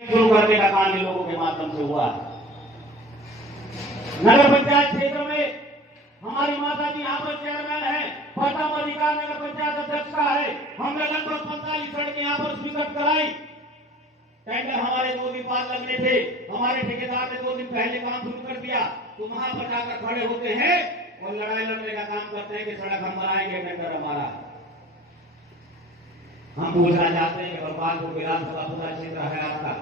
शुरू करने का काम इन लोगों के माध्यम से हुआ है। नगर पंचायत क्षेत्र में हमारी माता जी यहाँ पर चेयरमैन है, प्रथम अधिकार नगर पंचायत अध्यक्ष का है। हमने लगभग 45 सड़कें यहाँ पर स्वीकृत कराई। टेंडर हमारे 2 दिन बाद लगने थे, हमारे ठेकेदार ने 2 दिन पहले काम शुरू कर दिया। तो वहां पर जाकर खड़े होते हैं और लड़ाई लड़ने का काम करते हैं कि सड़क हम बनाएंगे, टेंडर हमारा। हम पूछना चाहते हैं कि बलवानपुर विधानसभा पूरा क्षेत्र है आपका,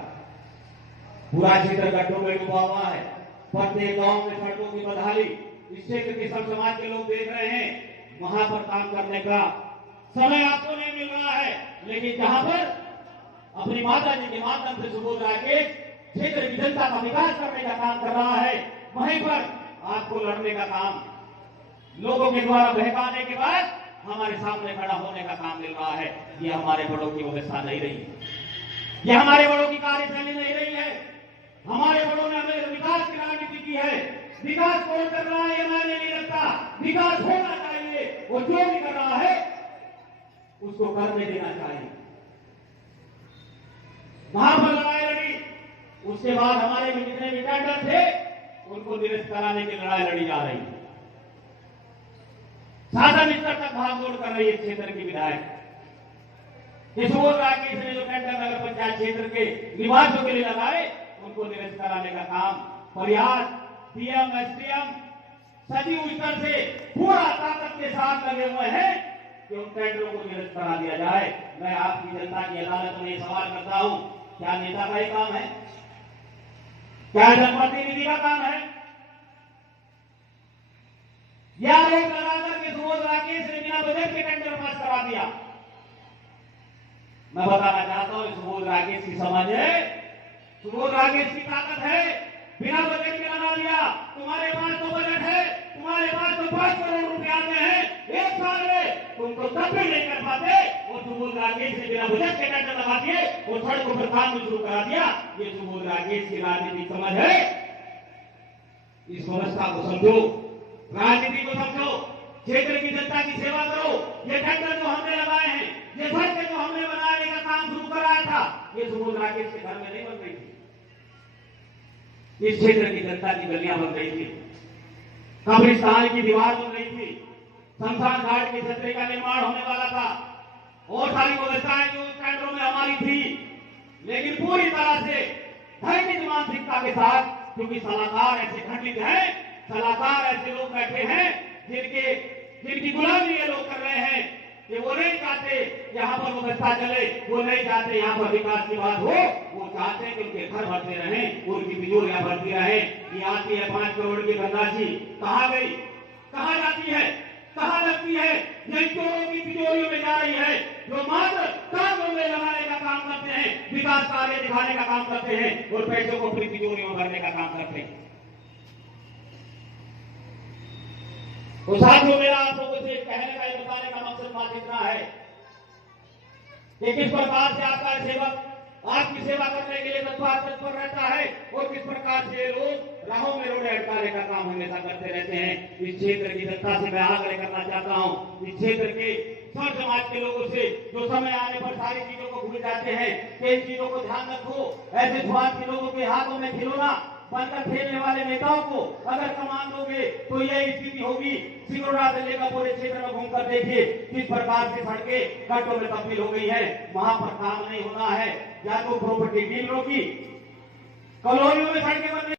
पूरा क्षेत्र गड्ढों में डूबा हुआ है। प्रत्येक गांव में सड़कों की बदहाली, इस क्षेत्र के सब समाज के लोग देख रहे हैं। वहां पर काम करने का समय आपको नहीं मिल रहा है, लेकिन जहां पर अपनी माता जी के माध्यम से सुबोध राकेश क्षेत्र की जनता का विकास करने का काम कर रहा है, वहीं पर आपको लड़ने का काम, लोगों के द्वारा बहकाने के बाद हमारे सामने खड़ा होने का काम मिल रहा है। ये हमारे बड़ों की व्यवस्था नहीं रही है, ये हमारे बड़ों की कार्यशैली नहीं रही है। हमारे बड़ों ने हमें विकास की राजनीति की है। विकास कौन कर रहा है ये मायने नहीं रखता, विकास होना चाहिए। वो जो भी कर रहा है उसको करने देना चाहिए। वहां पर लड़ाई लड़ी, उसके बाद हमारे में जितने भी टेंडर थे उनको निरस्त कराने की लड़ाई लड़ी जा रही है। शासन स्तर तक भागदौड़ कर रही है क्षेत्र की विधायक। सुबोध राकेश ने जो टेंडर नगर पंचायत क्षेत्र के निवासियों के लिए लगाए उनको निरस्त कराने का काम प्रयास डीएम एसडीएम सचिव स्तर से पूरा ताकत के साथ लगे हुए हैं कि उन टेंडरों को निरस्त करा दिया जाए। मैं आपकी जनता की अदालत में सवाल करता हूं, क्या नेता का ये काम है? क्या जनप्रतिनिधि का काम है? या आरोप लगाकर के सुबोध राकेश ने बिना बजट के टेंडर पास करा दिया। मैं बताना चाहता हूं सुबोध राकेश की समझ है, सुबोध राकेश की ताकत है। बिना बजट के लगा दिया। तुम्हारे पास तो बजट है, तुम्हारे पास तो 5 करोड़ रुपए आते हैं एक साल में, तुम तो तब भी नहीं कर पाते। और सुबोध राकेश ने बिना बजट के टेंडर लगा दिए और सड़कों पर काम शुरू करा दिया। ये सुबोध राकेश की राजनीतिक समझ है। इस व्यवस्था को समझो, राजनीति को समझो, क्षेत्र की जनता की सेवा करो। ये टेंडर जो हमने लगाए हैं, ये सड़कें जो हमने बनाने का काम शुरू कराया था, ये सुबोध राकेश के घर में नहीं बन रही थी। इस क्षेत्र की जनता की गलियां बन रही थी, कब्रिस्तान की दीवार बन रही थी, शमशान घाट की छतरी का निर्माण होने वाला था और सारी व्यवस्थाएं जो टेंडरों में हमारी थी। लेकिन पूरी तरह से धैर्य मानसिकता के साथ, क्योंकि सलाहकार ऐसे खंडित हैं, सलाहकार ऐसे लोग बैठे हैं जिनकी गुलामी ये लोग कर रहे हैं कि वो नहीं चाहते यहाँ पर व्यवस्था चले, वो नहीं चाहते यहाँ पर विकास की बात हो। वो चाहते हैं कि उनके घर भरते रहें, उनकी तिजोरियां भरती रहे। ये आती है 5 करोड़ की धनराशि, कहाँ गई, कहाँ जाती है, कहाँ लगती है? यही चोरों की तिजोरियों में जा रही है, जो मात्र कामों में लगाने का काम करते हैं, विकास कार्य दिखाने का काम करते हैं और पैसों को अपनी तिजोरियों में भरने का काम करते हैं। तो साथियों, मेरा आप लोगों से कहने का बताने का मकसद बात इतना है कि किस प्रकार से आपका सेवक आपकी सेवा करने के लिए तत्पर रहता है और किस प्रकार से लोग राहों में रोड़े अटकाने का काम हमेशा करते रहते हैं। इस क्षेत्र की जनता से मैं आग्रह करना चाहता हूं, इस क्षेत्र के सब समाज के लोगों से जो समय आने पर सारी चीजों को भूल जाते हैं कि इन चीजों को ध्यान रखो। ऐसे समाज के लोगों के हाथों में खिलौना बनकर खेलने वाले नेताओं को अगर कमान दोगे तो यही स्थिति होगी। सिकुड़ा से लेकर पूरे क्षेत्र में घूमकर देखिए किस प्रकार से सड़कें गड्ढों में तब्दील हो गई है। वहां पर काम नहीं होना है, या तो प्रॉपर्टी डीलरों की कॉलोनियों में सड़कें बन